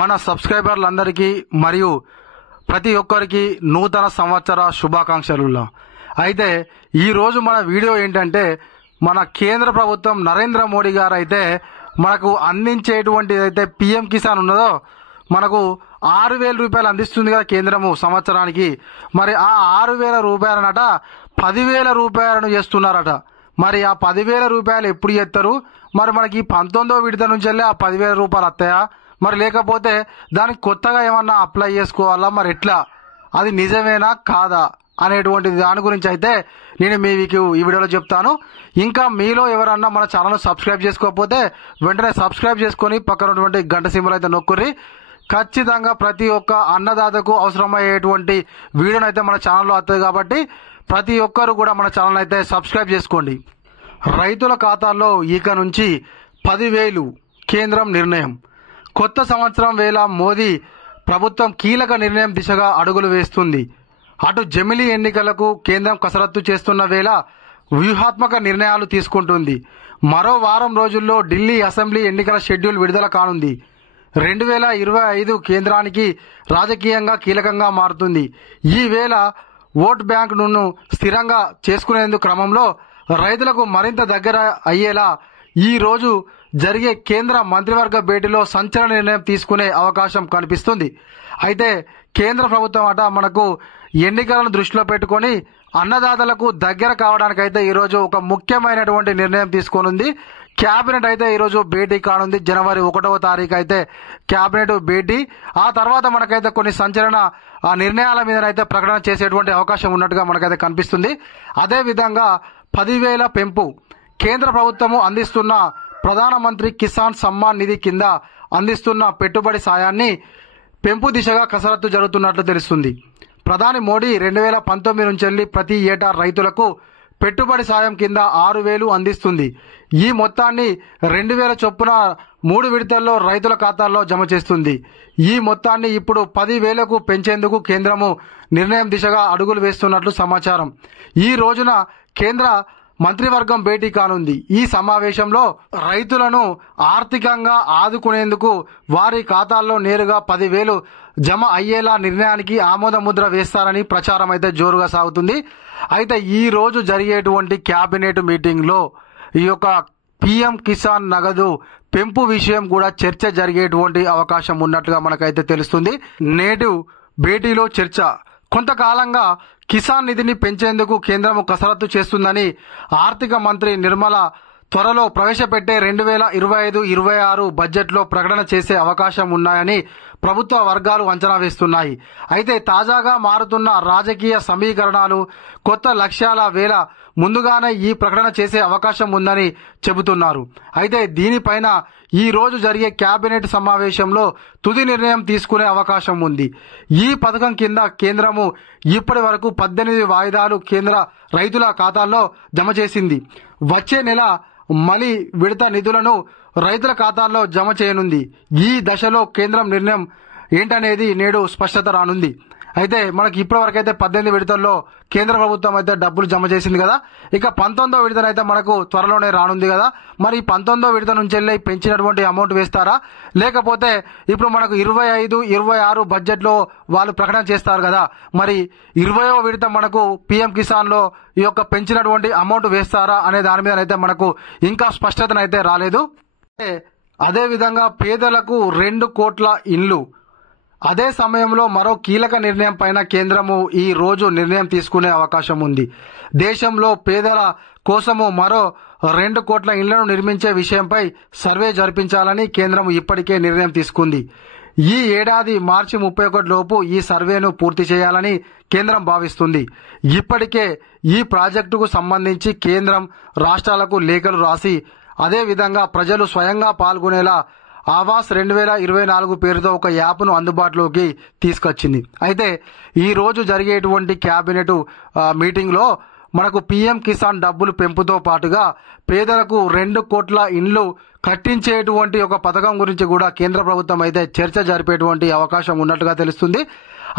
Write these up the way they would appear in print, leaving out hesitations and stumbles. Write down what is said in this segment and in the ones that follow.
మన సబ్స్క్రైబర్లందరికీ మరియు ప్రతి ఒక్కరికి నూతన సంవత్సర శుభాకాంక్షలు. అయితే ఈరోజు మన వీడియో ఏంటంటే మన కేంద్ర ప్రభుత్వం నరేంద్ర మోడీ గారు అయితే మనకు అందించేటువంటి అయితే పిఎం కిసాన్ ఉన్నదో మనకు 6,000 రూపాయలు అందిస్తుంది కదా కేంద్రము సంవత్సరానికి. మరి ఆ 6,000 రూపాయలనట 10,000 రూపాయలను చేస్తున్నారట. మరి ఆ 10,000 రూపాయలు ఎప్పుడు చేస్తారు? మరి మనకి 19వ విడత నుంచి వెళ్ళి ఆ 10,000 రూపాయలు వస్తాయా? మరి లేకపోతే దానికి కొత్తగా ఏమన్నా అప్లై చేసుకోవాలా? మరి ఎట్లా, అది నిజమేనా కాదా అనేటువంటి దాని గురించి అయితే నేను మీకు ఈ వీడియోలో చెప్తాను. ఇంకా మీలో ఎవరన్నా మన ఛానల్ సబ్స్క్రైబ్ చేసుకోకపోతే వెంటనే సబ్స్క్రైబ్ చేసుకొని పక్కన ఉన్నటువంటి గంట సింబల్ అయితే నొక్కుర్రి. ఖచ్చితంగా ప్రతి ఒక్క అన్నదాతకు అవసరమయ్యేటువంటి వీడియోని అయితే మన ఛానల్లో వస్తుంది కాబట్టి ప్రతి ఒక్కరు కూడా మన ఛానల్ అయితే సబ్స్క్రైబ్ చేసుకోండి. రైతుల ఖాతాల్లో ఇక నుంచి 10,000 కేంద్రం నిర్ణయం. కొత్త సంవత్సరం వేళ మోదీ ప్రభుత్వం కీలక నిర్ణయం దిశగా అడుగులు వేస్తుంది. అటు జమిలీ ఎన్నికలకు కేంద్రం కసరత్తు చేస్తున్న వేళ వ్యూహాత్మక నిర్ణయాలు తీసుకుంటుంది. మరో వారం రోజుల్లో ఢిల్లీ అసెంబ్లీ ఎన్నికల షెడ్యూల్ విడుదల కానుంది. 2025 కేంద్రానికి రాజకీయంగా కీలకంగా మారుతుంది. ఈ వేళ ఓట్ బ్యాంకును స్థిరంగా చేసుకునేందుకు క్రమంలో రైతులకు మరింత దగ్గర అయ్యేలా ఈ రోజు జరిగే కేంద్ర మంత్రివర్గ భేటీలో సంచలన నిర్ణయం తీసుకునే అవకాశం కనిపిస్తుంది. అయితే కేంద్ర ప్రభుత్వం అట మనకు ఎన్నికలను దృష్టిలో పెట్టుకొని అన్నదాతలకు దగ్గర కావడానికైతే ఈరోజు ఒక ముఖ్యమైనటువంటి నిర్ణయం తీసుకోనుంది. క్యాబినెట్ అయితే ఈరోజు భేటీ కానుంది. జనవరి 1వ తారీఖు అయితే క్యాబినెట్ భేటీ. ఆ తర్వాత మనకైతే కొన్ని సంచలన నిర్ణయాల మీదనైతే ప్రకటన చేసేటువంటి అవకాశం ఉన్నట్టుగా మనకైతే కనిపిస్తుంది. అదేవిధంగా 10,000 పెంపు. కేంద్ర ప్రభుత్వము అందిస్తున్న ప్రధానమంత్రి కిసాన్ సమ్మాన్ నిధి కింద అందిస్తున్న పెట్టుబడి సాయాన్ని పెంపు దిశగా కసరత్తు జరుగుతున్నట్లు తెలుస్తుంది. ప్రధాని మోడీ 2019 నుంచి వెళ్ళి ప్రతి ఏటా రైతులకు పెట్టుబడి సాయం కింద 6,000 అందిస్తుంది. ఈ మొత్తాన్ని 2,000 చొప్పున 3 విడతల్లో రైతుల ఖాతాల్లో జమ చేస్తుంది. ఈ మొత్తాన్ని ఇప్పుడు 10,000కు పెంచేందుకు కేంద్రము నిర్ణయం దిశగా అడుగులు వేస్తున్నట్లు సమాచారం. ఈ రోజున కేంద్ర మంత్రివర్గం భేటీ కానుంది. ఈ సమావేశంలో రైతులను ఆర్థికంగా ఆదుకునేందుకు వారి ఖాతాల్లో నేరుగా 10,000 జమ అయ్యేలా నిర్ణయానికి ఆమోద ముద్ర వేస్తారని ప్రచారం అయితే జోరుగా సాగుతుంది. అయితే ఈ రోజు జరిగేటువంటి క్యాబినెట్ మీటింగ్ లో ఈ యొక్క పిఎం కిసాన్ నగదు పెంపు విషయం కూడా చర్చ జరిగేటువంటి అవకాశం ఉన్నట్లుగా మనకైతే తెలుస్తుంది. నేడు భేటీలో చర్చ. కొంతకాలంగా కిసాన్ నిధిని పెంచేందుకు కేంద్రం కసరత్తు చేస్తుందని ఆర్థిక మంత్రి నిర్మల త్వరలో ప్రవేశపెట్టే 2025-26 బడ్జెట్లో ప్రకటన చేసే అవకాశం ఉన్నాయని ప్రభుత్వ వర్గాలు అంచనా వేస్తున్నాయి. అయితే తాజాగా మారుతున్న రాజకీయ సమీకరణాలు, కొత్త లక్ష్యాల వేళ ముందుగానే ఈ ప్రకటన చేసే అవకాశం ఉందని చెబుతున్నారు. అయితే దీనిపైన ఈ రోజు జరిగే కేబినెట్ సమావేశంలో తుది నిర్ణయం తీసుకునే అవకాశం ఉంది. ఈ పథకం కింద కేంద్రము ఇప్పటి వరకు 18 వాయిదాలు కేంద్ర రైతుల ఖాతాల్లో జమ చేసింది. వచ్చే నెల మలి విడత నిధులను రైతుల ఖాతాల్లో జమ చేయనుంది. ఈ దశలో కేంద్రం నిర్ణయం ఏంటనేది నేడు స్పష్టత రానుంది. అయితే మనకి ఇప్పటివరకు అయితే 18 విడతల్లో కేంద్ర ప్రభుత్వం అయితే డబ్బులు జమ చేసింది కదా. ఇక 19వ విడతనైతే మనకు త్వరలోనే రానుంది కదా. మరి 19వ విడత నుంచి వెళ్ళి పెంచినటువంటి అమౌంట్ వేస్తారా, లేకపోతే ఇప్పుడు మనకు 25-26 బడ్జెట్లో వాళ్ళు ప్రకటన చేస్తారు కదా, మరి 20వ విడత మనకు పిఎం కిసాన్ లో ఈ యొక్క పెంచినటువంటి అమౌంట్ వేస్తారా అనే దాని మీద అయితే మనకు ఇంకా స్పష్టతనైతే రాలేదు. అదే విధంగా పేదలకు 2 కోట్ల ఇండ్లు. అదే సమయంలో మరో కీలక నిర్ణయం పైన కేంద్రము ఈ రోజు నిర్ణయం తీసుకునే అవకాశం ఉంది. దేశంలో పేదల కోసము మరో 2 కోట్ల ఇండ్లను నిర్మించే విషయంపై సర్వే జరిపించాలని కేంద్రం ఇప్పటికే నిర్ణయం తీసుకుంది. ఈ ఏడాది మార్చి 31 లోపు ఈ సర్వేను పూర్తి చేయాలని కేంద్రం భావిస్తుంది. ఇప్పటికే ఈ ప్రాజెక్టుకు సంబంధించి కేంద్రం రాష్ట్రాలకు లేఖలు రాసి అదే విధంగా ప్రజలు స్వయంగా పాల్గొనేలా ఆవాస్ 2024 పేరుతో ఒక యాప్ను అందుబాటులోకి తీసుకొచ్చింది. అయితే ఈ రోజు జరిగేటువంటి క్యాబినెట్ మీటింగ్ లో మనకు పిఎం కిసాన్ డబ్బులు పెంపుతో పాటుగా పేదలకు 2 కోట్ల ఇండ్లు కట్టించేటువంటి ఒక పథకం గురించి కూడా కేంద్ర ప్రభుత్వం అయితే చర్చ జరిపేటువంటి అవకాశం ఉన్నట్టుగా తెలుస్తుంది.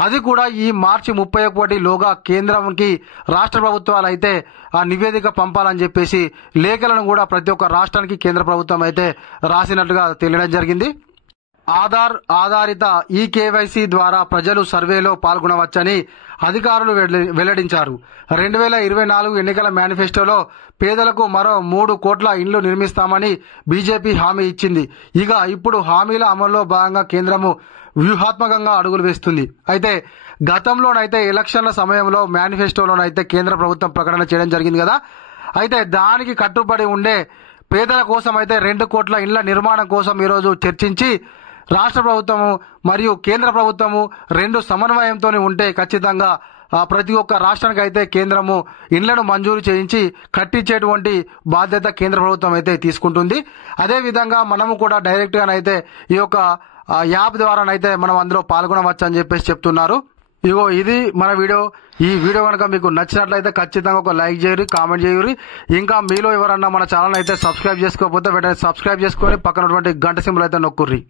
అది కూడా ఈ మార్చి 31 లోగా కేంద్రానికి రాష్ట్ర ప్రభుత్వాలు అయితే ఆ నివేదిక పంపాలని చెప్పేసి లేఖలను కూడా ప్రతి ఒక్క రాష్ట్రానికి కేంద్ర ప్రభుత్వం అయితే రాసినట్టుగా తెలియడం జరిగింది. ఆధార్ ఆధారిత ఈ కేవైసీ ద్వారా ప్రజలు సర్వేలో పాల్గొనవచ్చని అధికారులు వెల్లడించారు. 2024 ఎన్నికల మేనిఫెస్టోలో పేదలకు మరో 3 కోట్ల ఇండ్లు నిర్మిస్తామని బీజేపీ హామీ ఇచ్చింది. ఇక ఇప్పుడు హామీల అమల్లో భాగంగా కేంద్రము వ్యూహాత్మకంగా అడుగులు వేస్తుంది. అయితే గతంలోనైతే ఎలక్షన్ల సమయంలో మేనిఫెస్టోలోనైతే కేంద్ర ప్రభుత్వం ప్రకటన చేయడం జరిగింది కదా. అయితే దానికి కట్టుబడి ఉండే పేదల కోసం అయితే 2 కోట్ల ఇండ్ల నిర్మాణం కోసం ఈరోజు చర్చించి రాష్ట్ర ప్రభుత్వము మరియు కేంద్ర ప్రభుత్వము 2 సమన్వయంతో ఉంటే ఖచ్చితంగా ప్రతి ఒక్క రాష్ట్రానికి అయితే కేంద్రము ఇండ్లను మంజూరు చేయించి కట్టించేటువంటి బాధ్యత కేంద్ర ప్రభుత్వం అయితే తీసుకుంటుంది. అదేవిధంగా మనము కూడా డైరెక్ట్గానైతే ఈ యొక్క యాప్ ద్వారానైతే మనం అందులో పాల్గొనవచ్చు అని చెప్పేసి చెప్తున్నారు. ఇగో ఇది మన వీడియో. ఈ వీడియో కనుక మీకు నచ్చినట్లయితే ఖచ్చితంగా ఒక లైక్ చేయరు, కామెంట్ చేయరు. ఇంకా మీలో ఎవరన్నా మన ఛానల్ అయితే సబ్స్క్రైబ్ చేసుకోకపోతే వెంటనే సబ్స్క్రైబ్ చేసుకొని పక్కనటువంటి గంట సింబల్ అయితే నొక్కుర్రి.